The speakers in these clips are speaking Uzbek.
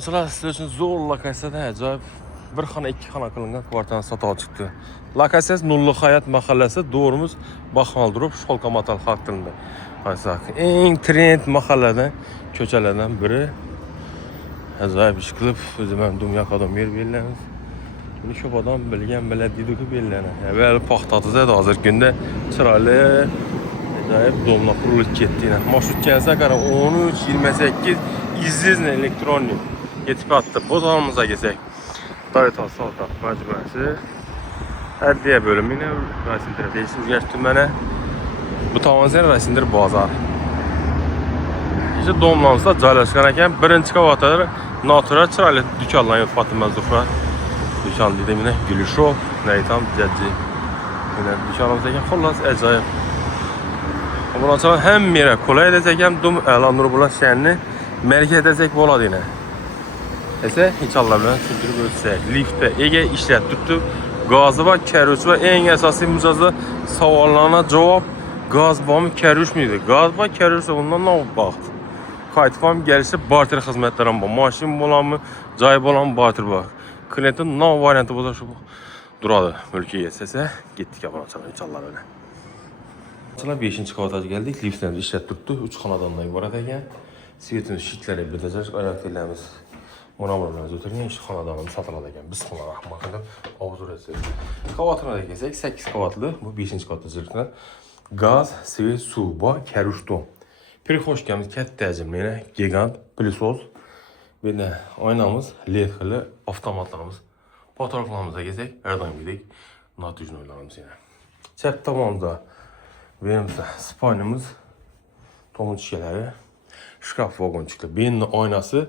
Sizlar için zor lokasiyada ajoyib bir xona ikki xona qilingan kvartirani sotib chiqdi. Lokasiyasi Nurli Hayot mahallasi, Do'rimiz Baxmaldurup, Sholqamatal xalq tilida. Qaysak, eng trend mahalladan, ko'chalardan biri. Ajoyib ish qilib, o'zim ham dunyo qadam berganmiz. Buni ko'p odam bilgan biladi-ku bellarni. Avval paxtatida hozirgi kunda chiroyli ajoyib domla qurilib ketdi. Marshrutkasi qara 13-28 izsizni elektronik yetib attı. Bozorimize geçsek. Dayıtal Saltat Məcmuəsi Ədliyyə bölümünə Raysindir Reisimiz tümənə bu tavanzer Raysindir bazar. İşte domlamızda caylaşqanakən birinci qavatada natural çıraylı dükanların Fatıma Zufra dükan dedim yine Gülüşov, Neytam Cəcci. Yine dükanımızdakən xullas əcayib. Bundan sonra həm yerə kolay edəcəkəm, dum əlanur bulan şəhərini mərkə edəcək boladı yine. Ese hiç Allah bilen sürdürüp ötsek. Lifte ege işlet tuttu. Gazı var, kerüç var. En esası mücazda savallarına cevap gaz bağımı kerüç müydü? Gaz var, kerüç var. Ondan ne baktı? Kayıtfam gelişi barter hizmetlerim var. Maşin bulan mı, cayb olan barter bak. Klientin ne varyantı bu da şu bu. Duradı. Mülkiye yetsese gittik yapana çalan. Hiç Allah öyle. Mesela 5. kavata geldik. Liftlerimiz işlet tuttu. 3 kanadanla ibaret eken. Svetimiz şitleri bildireceğiz. Ayaklarımız Monamurlarımız ötürüyen işte xanadanını satıladıyken Bismillahirrahmanirrahim avzur etsek. Kavatına da geçsek 8 kavatlı bu 5. kavatlı cırtına gaz, svet, su, ba, kerüş dom. Perixoşkamiz kət təcimliyine gigant, pilisoz bir de aynamız, led xili, avtomatlarımız. Fotoğraflarımıza geçsek her daim gidik. Natücün oylarımız yine. Çəp tamamda benimizde spaynimiz, tomun çişkeleri, şkaf vagonçuklu, beyninin aynası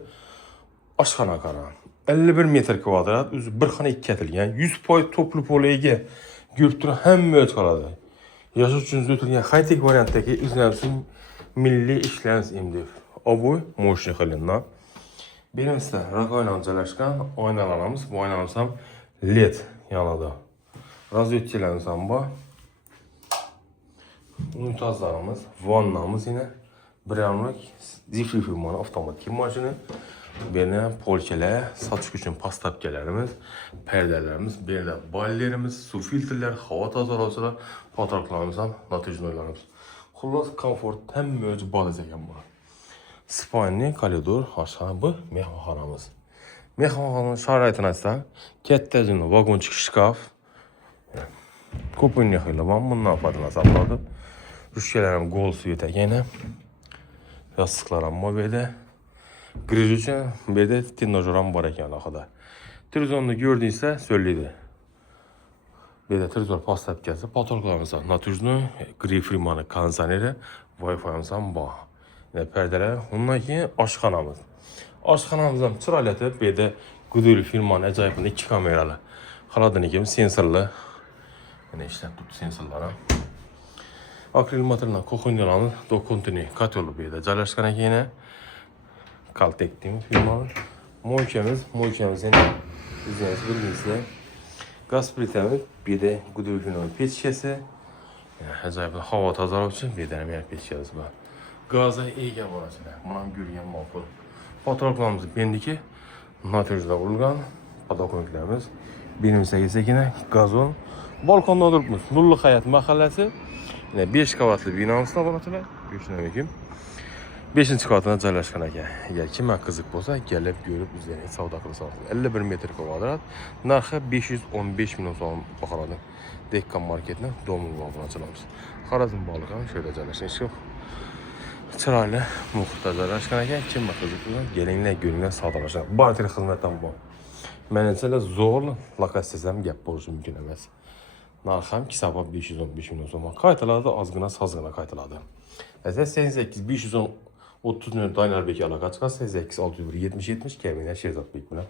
aşxana qaran. 51 metr kvadrat, özü bir xana 2 kətilgən, 100% toplu poliyə görüb həm ölç qaladı. Yaşıq üçün ötürgən high-tech variantdakı üzləmsin milli işləniz imdir. Obu moşni xilindən. Birincisi, rakoyla cələşqən aynalarımız, bu aynalarımız LED yanada. Raziyotçilərimiz bu. Unitazlarımız, vannamız yine. Bir anlık zifri firmanı avtomatik maşini. Birine polkeler, saç üçün pastapkelerimiz, perdelerimiz, bir de ballerimiz, su filtrler, hava tazaracılar, fotoğraflarımız, natücünlerimiz. Xullas konfort hem mövcud badəcəkən bu. Spayni, koridor, aşağı bu mehmanxanamız. Mehmanxananın şəraitini ise kətdəcini, vagonçik şkaf, kupun yaxıyla bundan fadına sapladı. Rüşkələrin qol suyu təkəni, yastıqların mobildə. Griz üçün bir de tinnojoram var ekan axıda. Televizyonda gördüysə söyledi. Bir de televizyon pastapkası, patologlarımız var. Natujnu, gri firmanı kondisiyoneri, Wi-Fi'miz var. Yani perdeler, ondan ki aşxanamız. Aşxanamızdan çıraylatıb, bir de Gudul firmanı acayipinde 2 kameralı. Xaladını kimi sensorlu. Yani işlem tuttu sensorlara. Akril materialından kokunyalanı, dokuntunu katyolu bir de caylaşqan yine. Kaltek deyim firmalı. Moykemiz yine üzeriniz bildiğinizde gaz plitemiz, bir de Gudul firmanın peçkesi. Yani acayip hava tazarlık için bir tane yer peçkesi var. Gaza iyi gel burasına. Bundan gürgen makul. Fotoğraflarımız bendiki natürcüde vurulgan. Padakoniklerimiz. Benimse gelsek yine gazon. Balkonda durmuş. Nurli Hayot mahallesi. Yine 5 kavatlı binamızda burasına. Görüşürüz. 5. kavatına caylaşqan ekan. Eğer kimə qiziq bolsa, gəlib görüb üzərinə savda qılsanız. 51 metr kvadrat, narxı 515 milyon so'm baxaladı. Dekkan marketdən Domun qovuna açılmış. Xarazm balıqan şöyle caylaşqan çıxıb. Çıraylı, muxtar caylaşqan ekan. Kimə qiziq bolsa, gəlinglər, görünglər, savdalaşın. Barter xidmətdən bu. Mənəcə elə zorla lokasiyasam gəp borcu mümkün emas. Narxam kisaba 515 milyon so'm. Qaytalarda azgına sazgına qaytalarda. Əzə 88 510 30 milyon Daynarbeki alaka çıxar, 88 601 70 kəminə Şehzad Bek bilə.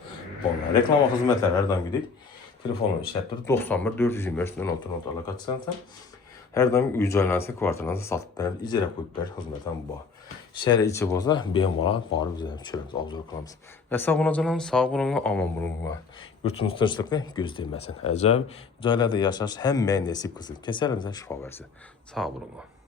Onlar reklama xidmətləri hər daim gidik. Telefonun işlətləri 91 425 06 alaka çıxarsan. Hər daim ücrələnsə kvartalınızı satıb verib, icra qoyublar xidmətən bu. Şəhərə içi bolsa, bemalol barıb bizə çörəmiz, avzor qılımız. Və sağ olun, sağ olun, aman bulun. Yurtumuz tinchlikdə gözləməsin. Əcəb, caylarda yaşaş həm mən nəsib qızıl. Kəsəlimizə şifa versin. Sağ olun.